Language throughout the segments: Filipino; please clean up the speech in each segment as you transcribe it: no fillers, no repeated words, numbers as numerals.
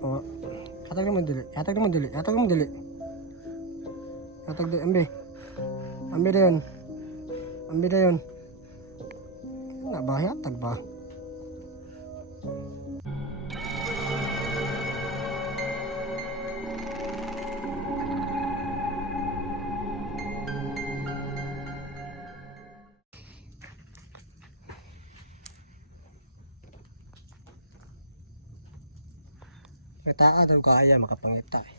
Oh. Atag naman dili. Atag naman dili. Atag naman dili. Atag dili. Ambi. Ambi na yun. Ambi na yun. Nabahay atag ba? Kataa daw kaya makapangita eh.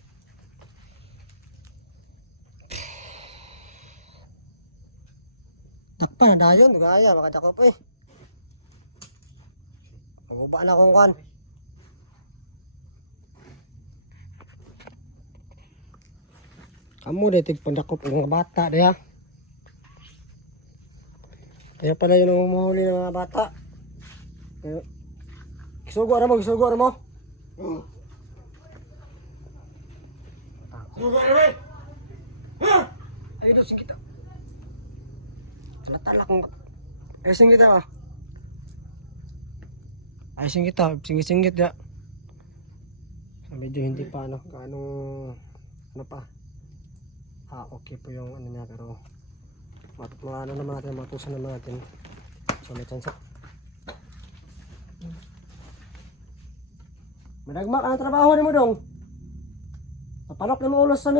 Takpa na dayon, kaya makadakop eh. Maguba na akong kan. Kamu detik pandakop ng mga bata diha. Kaya pala yun ang umuhuli ng mga bata. Gisugo na mo, gisugo na mo. Ayun daw, singkita. Talatalak mo. Ay, singkita ah. Ay, singkita. Singit-singit ya. Medyo hindi pa ano. Ano pa. Okay po yung ano niya. Pero mga ano naman natin. Matusan naman natin. So, may chance. Madagmak ang trabaho ni mo dong. Papanok na mo ulos sa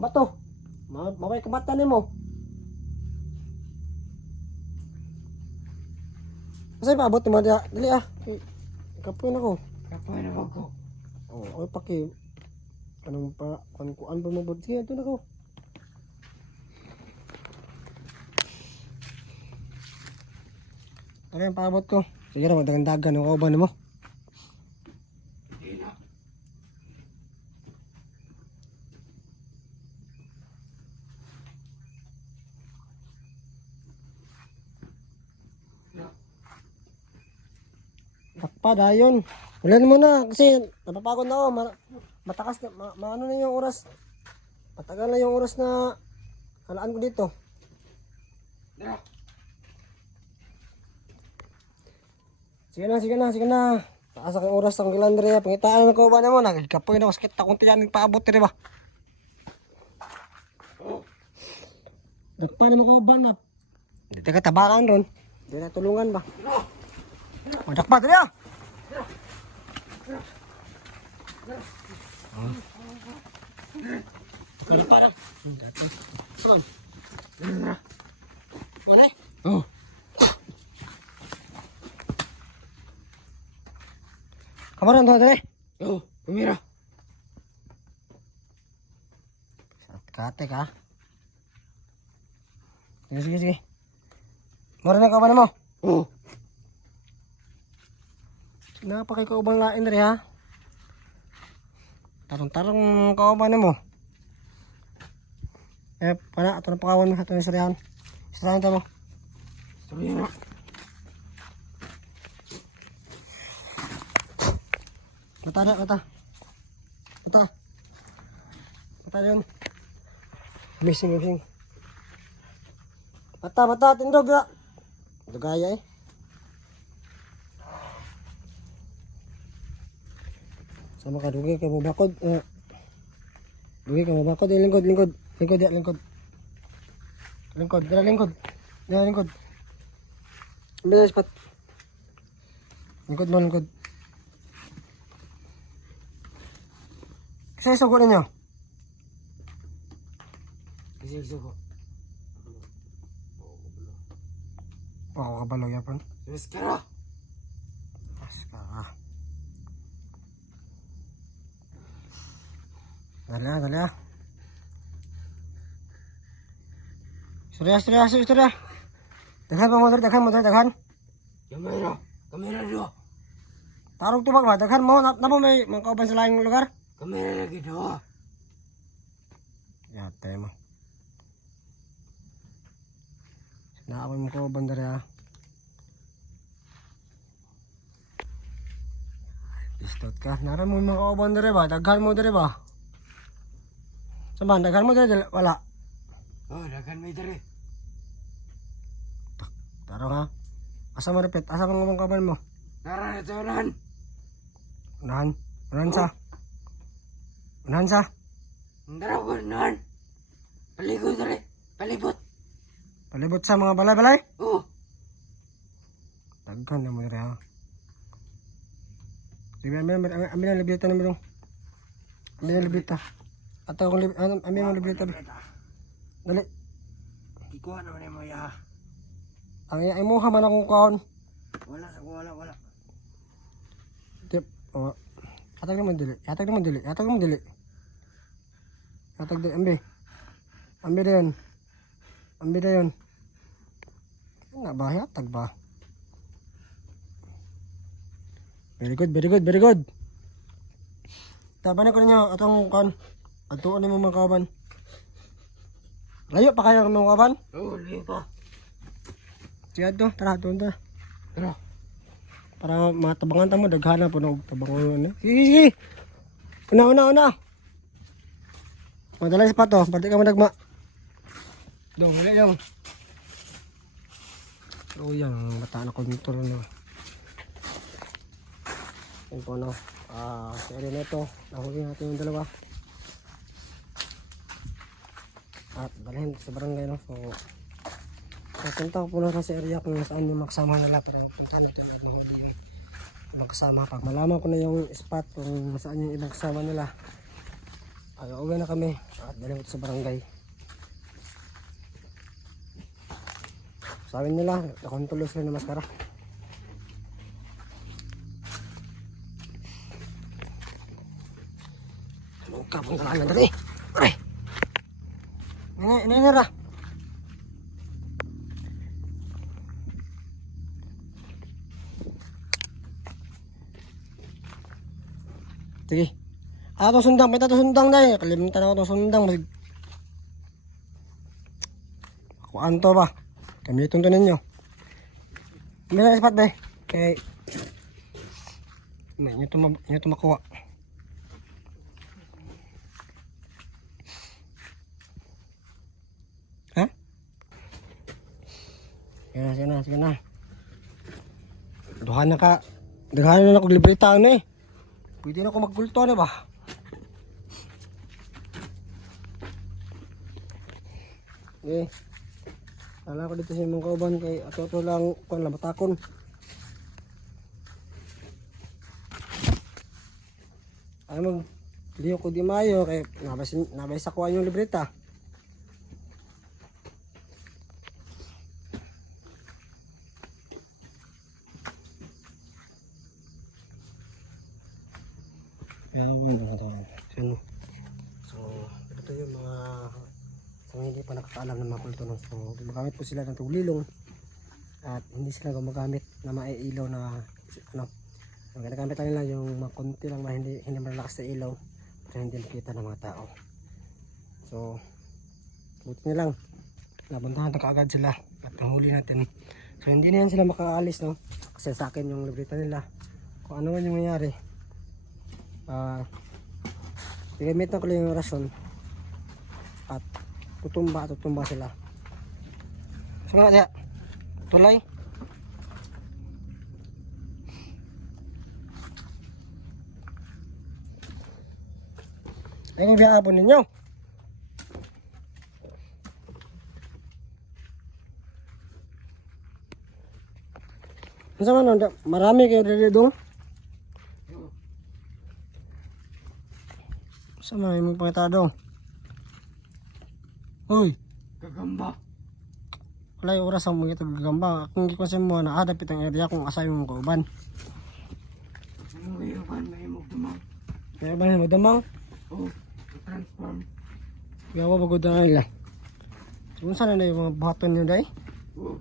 bato. Maway kabata ni mo. Masay pa abot ni mo diya. Dali ah. Kapoy na ko. Kapoy na ko. Okay paki. Anong pa kuan pa mo bud siya to na ko. Kaya paabot ko. Sige ra magdagan-dagan ng kauban mo. Takpa dayon. Ulan mo na kasi napapagod na ako. Matakas na maano na yung oras. Matagal na yung oras na halaan ko dito. Sige na. Taas ang oras ng Gilandria. Pangitaan na ko ba na mo. Nagkapoy na ako sakit akong tiyan nagpaabot rin ba. Dakpa na mo ko ba na. Hindi ka tabakan ron. Hindi na tulungan ba. Dakpa dali ah. Dakpa na. Saan? Mana? Oh. Kamaran to dali. Oh, pumira. Kate ka. Sige. Mura na ka ba na mo? Oh. Napakay kaubang lain rin ha. Tarong-tarong kauban na mo. Pana, ito na pakawan mo. Ito na sarihan. Sarihan ito mo. Sabi na. Mata yun. Missing. Mata, tindog ya. Dugaya eh. Sama ka, dugay ka mo bakod. Dugay ka mo bakod. Lingkod. Lingkod. Ambil cepat. Lingkod. Saya sugot ninyo. Kasi sugot. Kabalo yan pon. Maskara. Dali ah. Surya. Daghan mo. Kamera dua. Tarong tubag ba? Daghan mo. Namo may kauban sa laing lugar? Kamera lagi dua. Yate mo. Naamoy mo kauban dari ah. Istot ka. Nara mo mga kauban dari ba? Daghan mo dari ba? Saman, daghan mo dari wala. Oh, dagan may dere. Tarong ha. Asa mo repet? Asa mo mga kauban mo? Nara na tawanan. Unahan sa. Unahan sa. Dara ko nan. Paligo dire. Palibot. Palibot sa mga balay-balay. Oh. Daghan na mo rin ha. Sige, amin na libreta na mirong. Amin na libreta. At akong amin na libreta. Dali. Ikuha naman mo ya. Ang imuha man akong kaon. Wala. Tip. Oh. Atag naman dili. Atag naman dili. Atag dili. Ambi. Ambi na yun. Nga ba? Atag ba? Very good. Tabanan ko ninyo atong kaon. Atuon ni mo mga kawan. Layo pa kayo mga kawan? Oh, liyo pa. Sige to, tara. Tara. Para matabangan ta mo, daghana po na tabangan. Sige. Una. Madala sa pato, pati ka madagma. Dong, wala yung. So yan, mata na kontor na. Yan po no. Kaya na ito, nahuli natin yung dalawa. At dalhin sa barangay no. So, punta ko po na sa area kung saan yung makasama nila para punta natin at mahuli yung ibang kasama. Pag malaman ko na yung spot kung saan yung ibang kasama nila, ay uwi na kami at dalhin ko sa barangay. Sabi nila, nakontulo sila ng maskara. Kapag kalaan na dali. Aray! Ini. Sige. Atong sundang, may tatong sundang dahil. Kalimutan ako itong sundang. Ako anto ba? Gamitin to ninyo. May na ispat ba? Okay. May nyo to makuha. Ha? Sige na. Duhan na ka. Daghan na ako libreta ano eh. Pwede na ako magkulto na ba? Okay. Kala ko dito sa imong kauban kay ato lang kuan lang batakon. Ay mag di ko di mayo kay nabay sa kuan yung libreta. So, ito yung mga kung hindi pa nakakaalam ng mga kulto no. So, gumagamit po sila ng tuglilong at hindi sila gumagamit na maiilaw na ano. So, ginagamit lang nila yung mga konti lang na hindi malalakas na ilaw para hindi nakita ng mga tao. So, buti na lang napuntahan na kaagad sila at nahuli natin. So, hindi na yan sila makaalis no. Kasi sa akin yung libreta nila. Kung ano man yung mangyari, gamit na ko lang yung rason at tutumba sila. So nga diya, tulay. Ayun yung biyaabon ninyo. Masama nung marami kayo dito doon. Sama yung pangita doon. Uy. Gagamba. Wala yung oras ang mga ito gagamba. Kung hindi ko sa mo na adapit ang area kung asa yung kauban. Ano yung ban may magdumang? Kaya ba yung magdamang? Oh, transform. Kaya wabagod na nila. So kung saan na yung mga buhaton nyo dahi? Oh.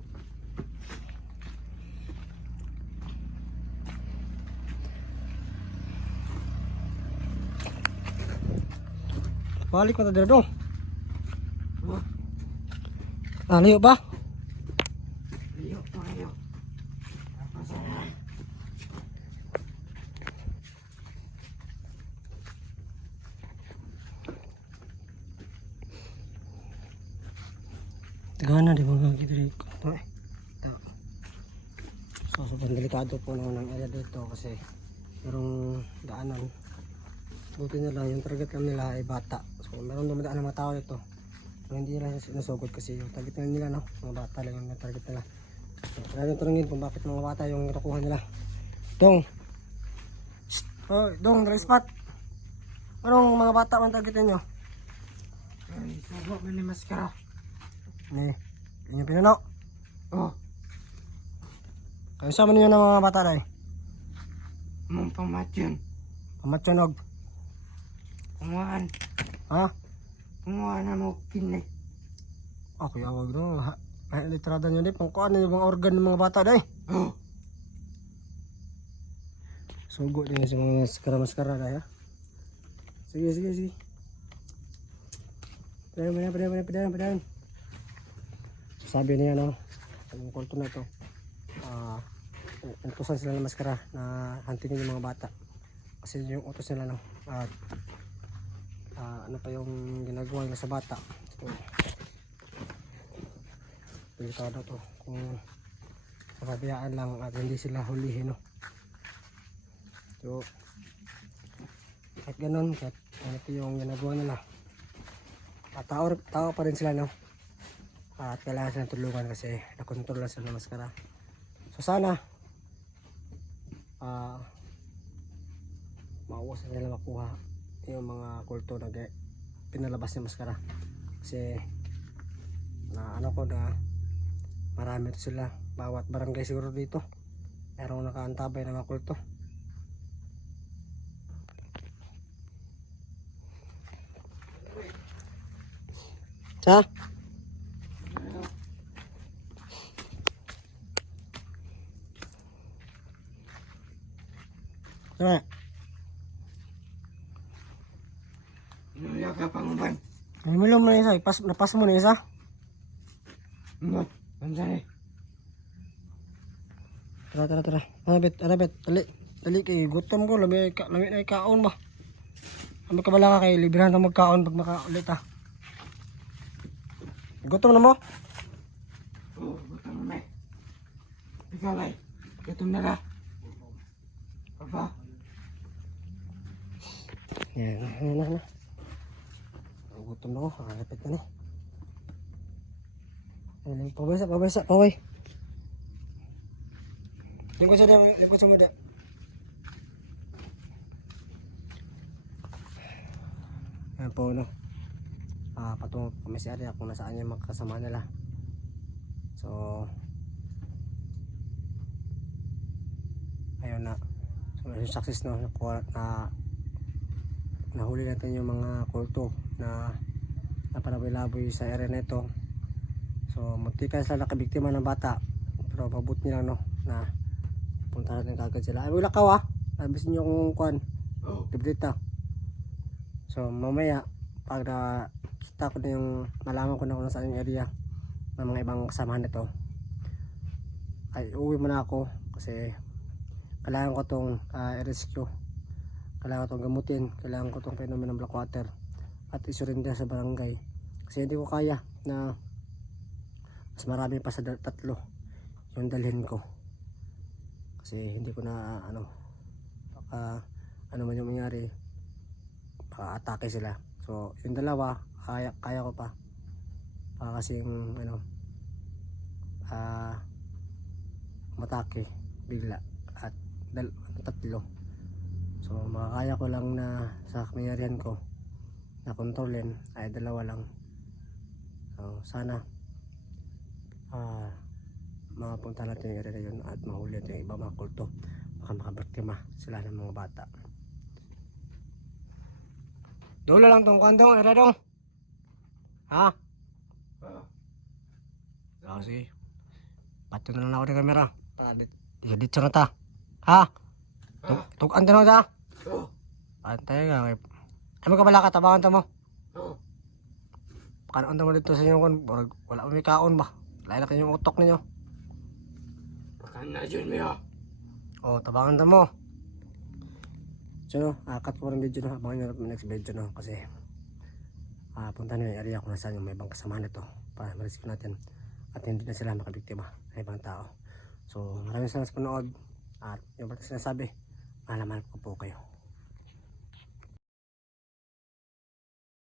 Balik mo na dito. Oh. Layo ba? Liyo. Pasaran. Tagana di mga kidrik. Ito eh. So sobrang delikado po ng area dito kasi merong daanan. Buti nila, yung target lang nila ay bata. So meron dumadaan ng mga tao dito. So hindi nila sinusugod kasi yung target lang nila, no? Mga bata lang yung target nila. So kaya tanungin kung bakit mga bata yung nakukuha nila. Dong! Shh! Oh, Dong, dry spot! Anong mga bata man targetin nyo? Ay, sabak man ni maskara. Ni, yun yung pinuno. Oh, Kayo sama ninyo ng mga bata dahil. mong pamatyon. Pamatsunog. Kumuhaan. Ha? Kumuhaan na mo kinay. Okay, awag no. Litrada nyo din. Pangkuhan na yung mga organ ng mga bata dahil. Oh, Sugo din sa mga maskara-maskara dahil. Sige, sige, sige. Padayan. Sabi niya, no, ang kulto na ito, utusan sila ng maskara na hantingin yung mga bata. Kasi yung utos nila, no, at ano pa yung ginagawa nila sa bata. So, delikado to kung napabayaan lang at hindi sila hulihin, no. So, kahit ganun, kahit ito yung ginagawa nila, tao pa rin sila, no. At kailangan silang tulungan kasi nakontrol lang sila ng maskara. So sana mauwasan nila makuha yung mga kulto na pinalabas ng maskara. Kasi na ano ko na marami to sila, bawat barangay siguro dito merong nakaantabay ng mga kulto. Sa? Ano? inulya ka panguban. Milom mo na isa, napas mo na isa. Mot, pansari. Tara. Arabet, dali kay gutom ko, labi na ikaon ba. Ano ka bala ka kay librahan na magkaon pag makaulit ha. Gutom na mo? Oh, gutom na may. Ikaw ay, gutom na ka. Papa. Yan na. Gutom na ko, arabet na ni. Ay, pabasa, paway. Lingkod sa muda. Ayan po, no. Patungo kami si Arya kung nasaan yung makasama nila. So, ayun na. So, success, no. Nahuli natin yung mga kulto na napalaboy-laboy sa area na ito. So, muntikan sila nakabiktima ng bata. Pero mabuti lang, no, na punta natin kagad sila. Ay, wala ka wa. Abis nyo kung kuhan. Librita. So, mamaya, pag kita ko na yung, malaman ko na kung saan yung area ng mga ibang kasamahan nito, ay uwi muna ako kasi kailangan ko itong i-rescue. Kailangan ko itong gamutin. Kailangan ko itong painumin ng black water at isurrender sa barangay. Kasi hindi ko kaya na mas marami pa sa tatlo yung dalhin ko. Kasi hindi ko na baka ano man yung mangyari, baka atake sila. So yung dalawa kaya ko pa kasing matake bigla at tatlo. So makakaya ko lang na sa kapangyarihan ko na kontrolin ay dalawa lang. So sana mapunta natin yung area na yun at mahuli natin yung iba mga kulto, baka makabiktima sila ng mga bata. Dulo lang tong kandong, area dong. Ha? Sige. Pato na lang ako ng kamera. Dito na ta. Ha? Tugan ta na ta. Antay nga. Ano ka bala katabangan ta mo? Kanon ta mo dito sa inyo kung wala may kaon ba? Lain na kanyang utok ninyo. Pakan na dyan mo. O, tabangan ta mo. So no, cut ko ng video, no. Abangan nyo na next video, no. Kasi punta nyo yung area kung nasaan yung may ibang kasama nito para ma-rescue natin at hindi na sila makabiktima ng ibang tao. So maraming salamat sa panood at yung sinasabi, malaman ko po kayo.